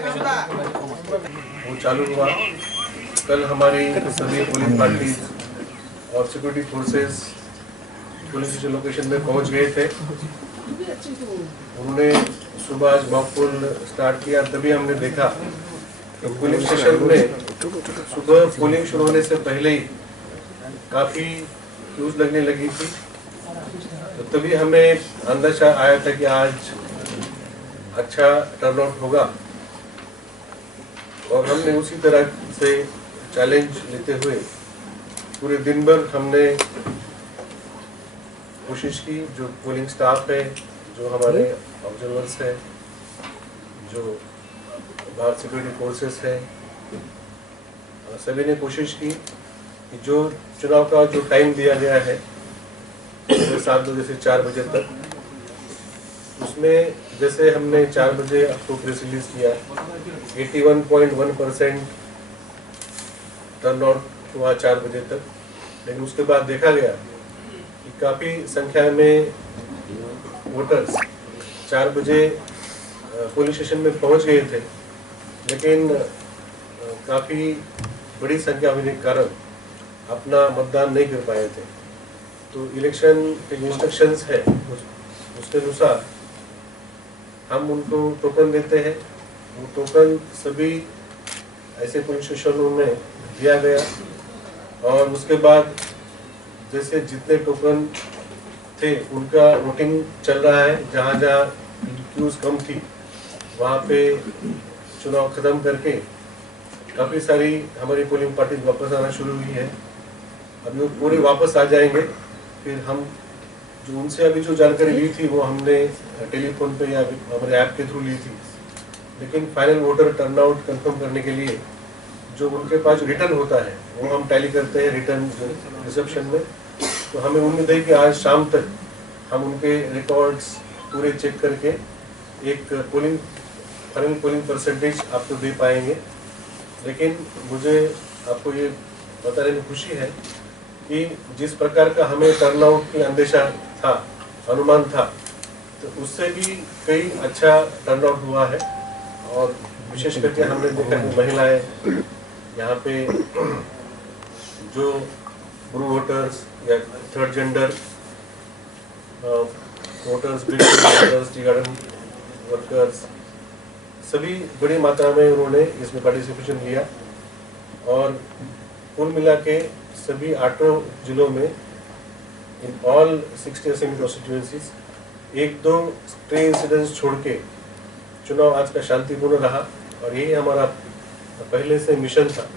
वो चालू हुआ। कल हमारी सभी पुलिस पार्टी और security forces police station location में पहुंच गए थे। उन्होंने सुबह आज मॉक पोल स्टार्ट किया, तभी हमने देखा कि पुलिस स्टेशन में सुबह पोलिंग शुरू होने से पहले ही काफ़ी क्यूज लगने लगी थी। तो तभी हमें अंदाजा आया था कि आज अच्छा टर्नआउट होगा, और हमने उसी तरह से चैलेंज लेते हुए पूरे दिन भर हमने कोशिश की। जो पोलिंग स्टाफ है, जो हमारे ऑब्जर्वर्स है, जो बाहर सिक्योरिटी फोर्सेस है, सभी ने कोशिश की कि जो चुनाव का जो टाइम दिया गया है 7 बजे से 4 बजे तक, उसमें जैसे हमने 4 बजे आपको प्रेस रिलीज किया 81.1% टर्नआउट हुआ 4 बजे तक। लेकिन उसके बाद देखा गया कि काफ़ी संख्या में वोटर्स 4 बजे पुलिस स्टेशन में पहुंच गए थे, लेकिन काफ़ी बड़ी संख्या होने के कारण अपना मतदान नहीं कर पाए थे। तो इलेक्शन के इंस्ट्रक्शंस है उसके अनुसार हम उनको टोकन देते हैं। वो टोकन सभी ऐसे पुलिस स्टेशनों में दिया गया, और उसके बाद जैसे जितने टोकन थे उनका वोटिंग चल रहा है। जहाँ जहाँ क्यूज कम थी वहाँ पे चुनाव खत्म करके काफ़ी सारी हमारी पोलिंग पार्टी वापस आना शुरू हुई है। अभी वो पूरे वापस आ जाएंगे। फिर हम जो उनसे अभी जो जानकारी ली थी वो हमने टेलीफोन पे या हमारे ऐप के थ्रू ली थी, लेकिन फाइनल वोटर टर्नआउट कंफर्म करने के लिए जो उनके पास रिटर्न होता है वो हम टैली करते हैं रिटर्न रिसेप्शन में। तो हमें उम्मीद है कि आज शाम तक हम उनके रिकॉर्ड्स पूरे चेक करके एक फाइनल पोलिंग परसेंटेज आपको दे पाएंगे। लेकिन मुझे आपको ये बताने में खुशी है कि जिस प्रकार का हमें टर्नआउट की अंदेशा था, अनुमान था, तो उससे भी कई अच्छा टर्नआउट हुआ है। और विशेष करके हमने देखा कि महिलाएं यहाँ पे जो ब्रू वोटर्स या third gender voters, tea garden workers, सभी बड़ी मात्रा में उन्होंने इसमें पार्टिसिपेशन लिया। और कुल मिला के सभी 8 जिलों में in all 60 assembly constituencies 1-2 stray incidents छोड़ के चुनाव आज का शांतिपूर्ण रहा। और यही हमारा पहले से मिशन था,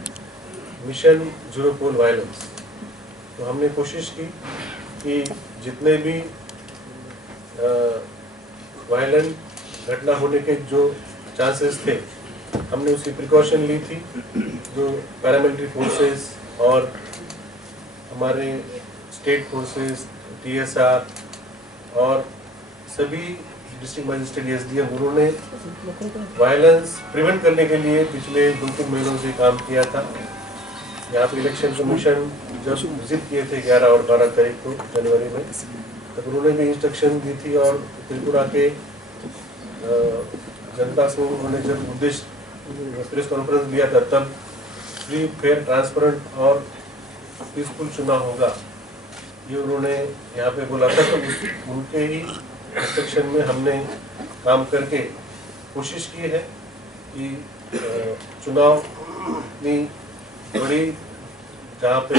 मिशन जीरो पोल वायलेंस। तो हमने कोशिश की कि जितने भी वायलेंट घटना होने के जो चांसेस थे, हमने उसकी प्रिकॉशन ली थी। जो पैरामिलिट्री फोर्सेस और हमारे स्टेट फोर्सेस, TSR और सभी डिस्ट्रिक्ट मजिस्ट्रेट SDM, उन्होंने वायलेंस प्रिवेंट करने के लिए पिछले 2-3 महीनों से काम किया था। यहाँ पे इलेक्शन कमीशन जब विजिट किए थे 11 और 12 तारीख को जनवरी में, तब उन्होंने भी इंस्ट्रक्शन दी थी। और त्रिपुरा के जनता से उन्होंने जब उद्देश्य प्रेस कॉन्फ्रेंस लिया था, तब फ्री, फेयर, ट्रांसपेरेंट और पीसफुल चुनाव होगा, ये उन्होंने यहाँ पे बोला था। तो उनके ही इंस्ट्रक्शन में हमने काम करके कोशिश की है कि चुनाव इतनी बड़ी जहाँ पे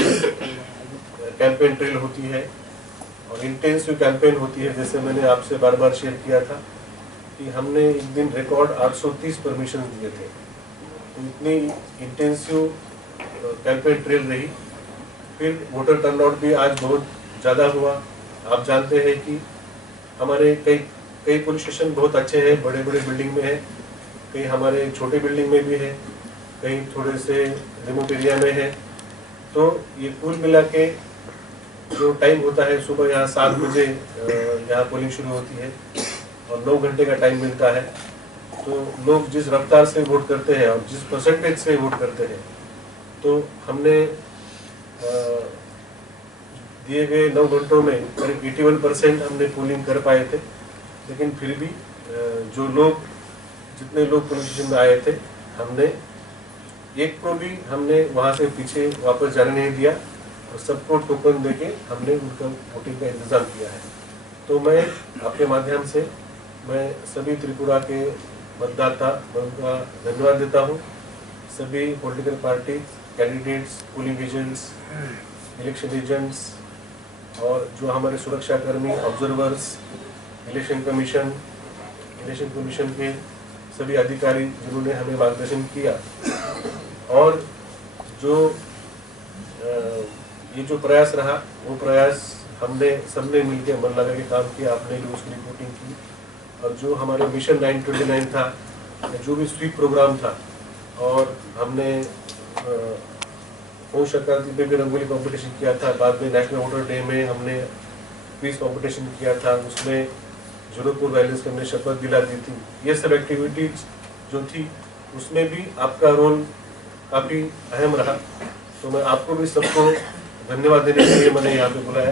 कैंपेन ट्रेल होती है और इंटेंसिव कैंपेन होती है, जैसे मैंने आपसे बार बार शेयर किया था कि हमने एक दिन रिकॉर्ड 830 परमिशन दिए थे। तो इतनी इंटेंसिव कैंपेन ट्रेल रही। फिर वोटर टर्नआउट भी आज बहुत ज़्यादा हुआ। आप जानते हैं कि हमारे कई पुलिस स्टेशन बहुत अच्छे हैं, बड़े बड़े बिल्डिंग में है, कई हमारे छोटे बिल्डिंग में भी है, कहीं थोड़े से रिमोट एरिया में है। तो ये कुल मिला के जो टाइम होता है, सुबह यहाँ 7 बजे यहाँ पोलिंग शुरू होती है और 9 घंटे का टाइम मिलता है। तो लोग जिस रफ्तार से वोट करते हैं और जिस परसेंटेज से वोट करते हैं, तो हमने दिए गए 9 घंटों में करीब 81% हमने पोलिंग कर पाए थे। लेकिन फिर भी जो लोग जितने लोग पुलिस स्टेशन में आए थे, हमने एक को भी हमने वहाँ से पीछे वापस जाने नहीं दिया और सबको टोकन देके हमने उनका वोटिंग का इंतज़ाम किया है। तो मैं आपके माध्यम से मैं सभी त्रिपुरा के मतदाता उनका धन्यवाद देता हूँ। सभी political party candidates, polling agents, election agents और जो हमारे सुरक्षाकर्मी, ऑब्जर्वर्स, इलेक्शन कमीशन के सभी अधिकारी जिन्होंने हमें मार्गदर्शन किया, और जो ये जो प्रयास रहा वो प्रयास हमने सबने मिलकर मन लगा के काम किया। आपने भी उसकी रिपोर्टिंग की, और जो हमारे मिशन 929 था, जो भी स्वीप प्रोग्राम था, और हमने होम शक्रांति पे भी रंगोली कंपटीशन किया था। बाद में नेशनल वोटर डे में हमने क्विज कंपटीशन किया था, उसमें जरूरपुर वायलेंस की हमने शपथ दिला दी थी। ये सब एक्टिविटीज जो थी उसमें भी आपका रोल काफ़ी अहम रहा। तो मैं आपको भी सबको धन्यवाद देने के लिए मैंने यहाँ पे बुलाया।